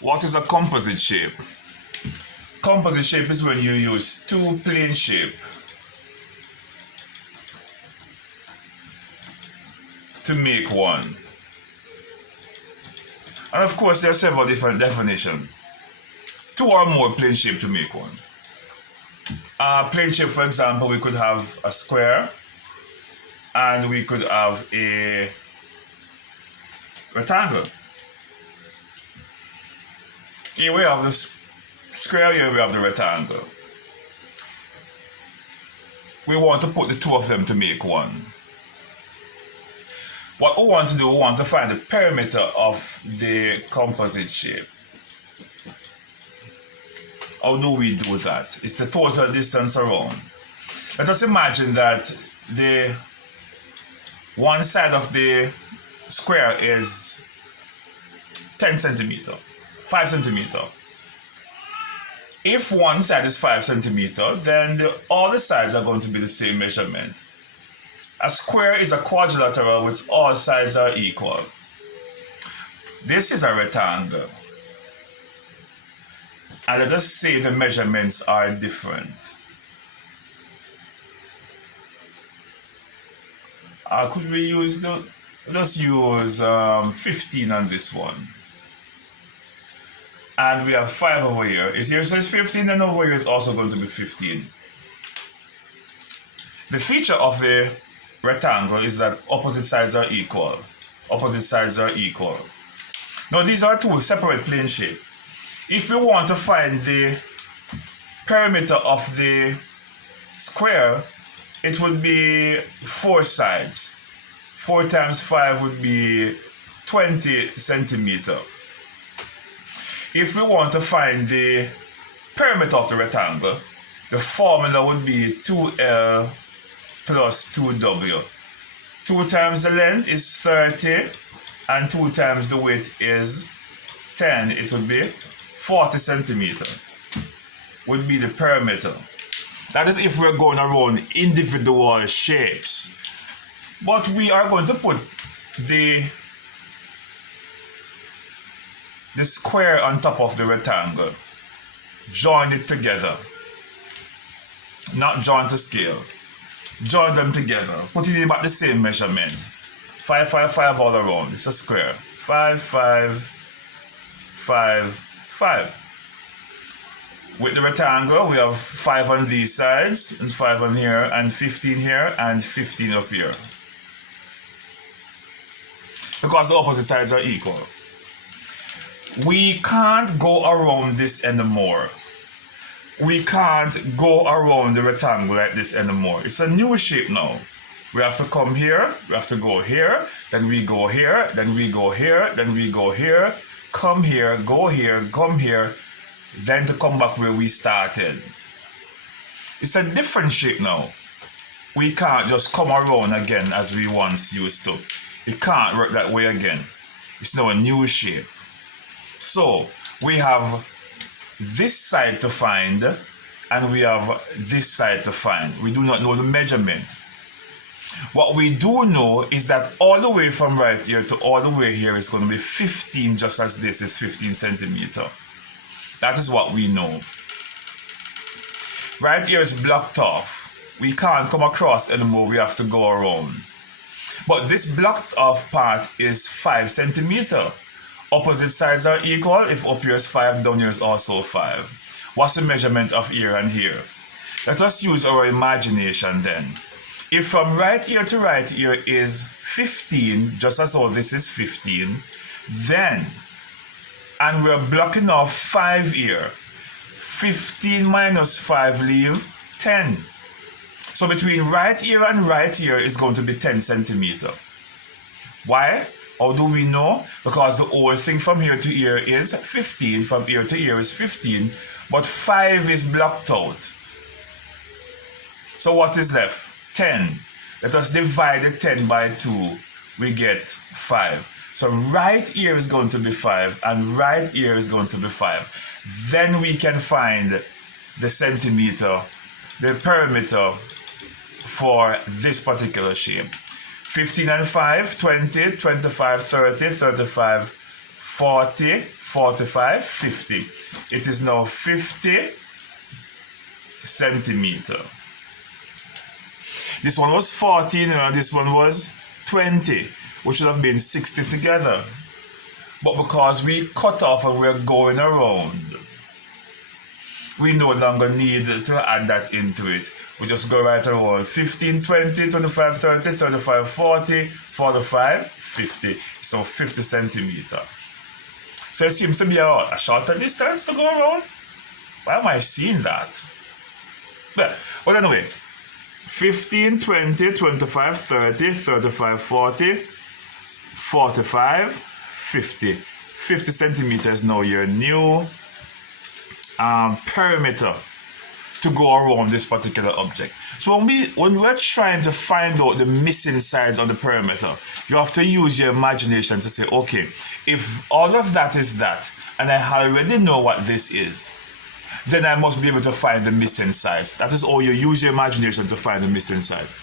What is a composite shape? Composite shape is when you use two plane shape to make one. And of course, there are several different definitions. Two or more plane shape to make one. Plane shape, for example, we could have a square and we could have a rectangle. Here we have the square, here we have the rectangle. We want to put the two of them to make one. What we want to do, we want to find the perimeter of the composite shape. How do we do that? It's the total distance around. Let us imagine that the one side of the square is 10 centimeter, 5 centimeter. If one side is 5 centimeter, then all the sides are going to be the same measurement. A square is a quadrilateral which all sides are equal. This is a rectangle. And let us say the measurements are different. Could we use let's use 15 on this one. And we have 5 over here. Is here says 15, and over here is also going to be 15. The feature of the rectangle is that opposite sides are equal. Opposite sides are equal. Now these are two separate plane shapes. If we want to find the perimeter of the square, it would be 4 sides. 4 times 5 would be 20 centimeter. If we want to find the perimeter of the rectangle, the formula would be 2L plus 2W. 2 times the length is 30 and 2 times the width is 10. It would be 40 centimeter would be the perimeter. That is if we're going around individual shapes. But we are going to put the square on top of the rectangle. Join it together. Not join to scale. Join them together. Put it in about the same measurement. 5, 5, 5 all around. It's a square. 5, 5, 5, 5. With the rectangle, we have 5 on these sides, and 5 on here, and 15 here, and 15 up here. Because the opposite sides are equal. We can't go around this anymore. We can't go around the rectangle like this anymore. It's a new shape now. We have to come here, we have to go here, then we go here, then we go here, then we go here, come here, go here, come here, then to come back where we started. It's a different shape now. We can't just come around again as we once used to. It can't work that way again. It's now a new shape. So we have this side to find and we have this side to find. We do not know the measurement. What we do know is that all the way from right here to all the way here is going to be 15, just as this is 15 centimeter. That is what we know. Right here is blocked off. We can't come across anymore. We have to go around. But this blocked off part is 5 centimeter. Opposite sides are equal. If up here is 5, down here is also 5. What's the measurement of here and here? Let us use our imagination then. If from right here to right here is 15, just as though this is 15, then, and we're blocking off 5 here, 15 minus 5 leave 10. So between right here and right here is going to be 10 centimeter. Why? How do we know? Because the whole thing from here to here is 15, from here to here is 15, but 5 is blocked out. So what is left? 10. Let us divide the 10 by 2. We get 5. So right here is going to be 5 and right here is going to be 5. Then we can find the centimeter, the perimeter for this particular shape. 15 and 5, 20, 25, 30, 35, 40, 45, 50. It is now 50 centimeter. This one was 14, this one was 20, which should have been 60 together. But because we cut off and we're going around, we no longer need to add that into it. We just go right around 15, 20, 25, 30, 35, 40, 45, 50. So 50 centimeter. So it seems to be a shorter distance to go around. Why am I seeing that? But anyway, 15, 20, 25, 30, 35, 40, 45, 50. 50 centimeters now your new perimeter to go around this particular object. So when we're trying to find out the missing sides of the perimeter, you have to use your imagination to say, okay, if all of that is that, and I already know what this is, then I must be able to find the missing sides. That is all you use your imagination to find the missing sides.